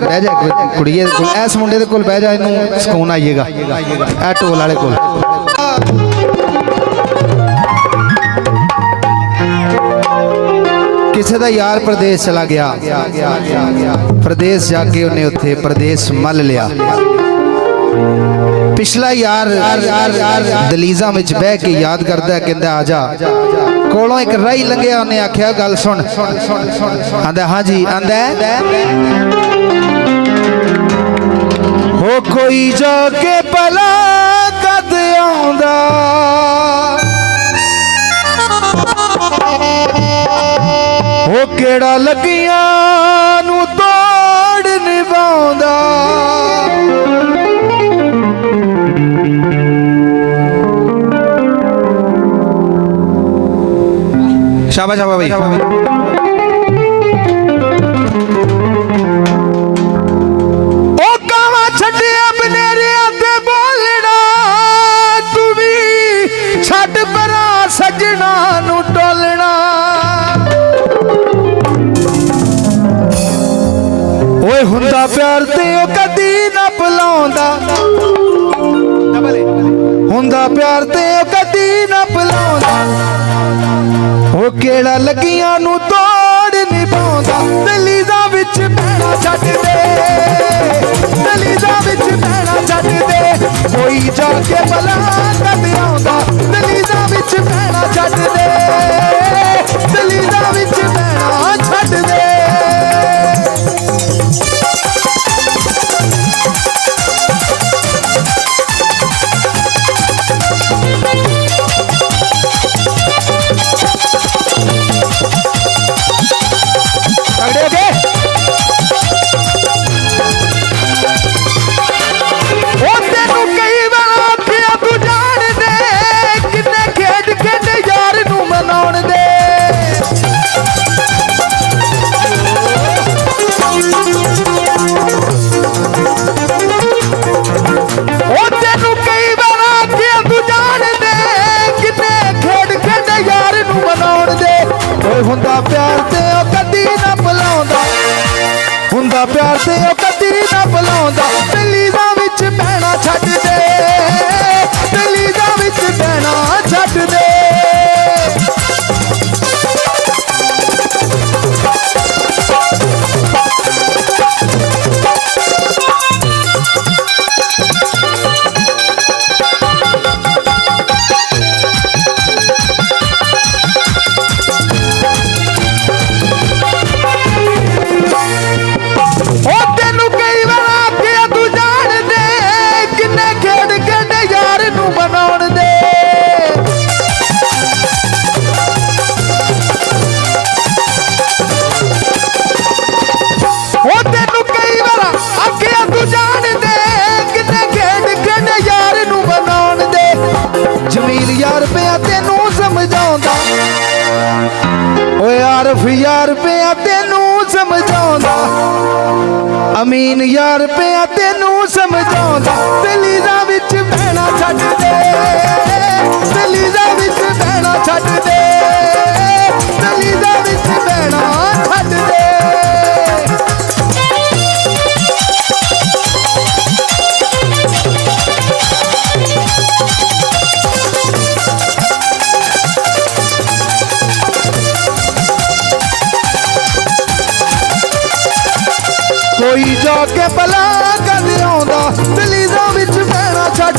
बह जा कुड़िए इस मुंडे दे कोल बह जा, इनू सुकून आइएगा। ए ढोल वाले कोल किसी दा यार प्रदेश चला गया, प्रदेश जाके उन्हें उत्थे प्रदेश मल लिया। पिछला यार दलीजा में बह के याद करता, कहता आ जा। कोलों एक राही लंघिया, उन्हें आख्या गल सुन। आंदा हाँ जी। आंदा हो कोई जाके भला कद आंदा, हो केड़ा लगियां नू तोड़ निभांदा। शाबाश शाबाश भाई। सजना नू टोलना ओए हुंदा प्यार ते ओ कदी ना भुलाउंदा, हुंदा प्यार ते ओ कदी ना भुलाउंदा। ओ केड़ा लगियां नू तोड़ नहीं पाउंदा। दलीजा विच बहना छड्ड दे, दलीजा विच बहना छड्ड दे। कोई जाके भला कद आउंदा, दलीजा विच बहना छड्ड दे, दलीजा विच बहना छड्ड दे। हुंदा प्यार ते ओ कदी ना भुलाउंदा, हुंदा प्यार ते ओ कदी ना भुलाउंदा। दलीजा विच बहना छड्ड दे, दलीजा विच बहना छड्ड दे। यार पिया तेनू समझाउंदा, अमीन यार पिया तेनू समझाउंदा। दलीजा विच बहना छड्ड दे, दलीजा विच बहना छड्ड दे, दलीजा विच बहना छड्ड दे। कोई जाके भला कद आउंदा, दलीजा विच बहना छड्ड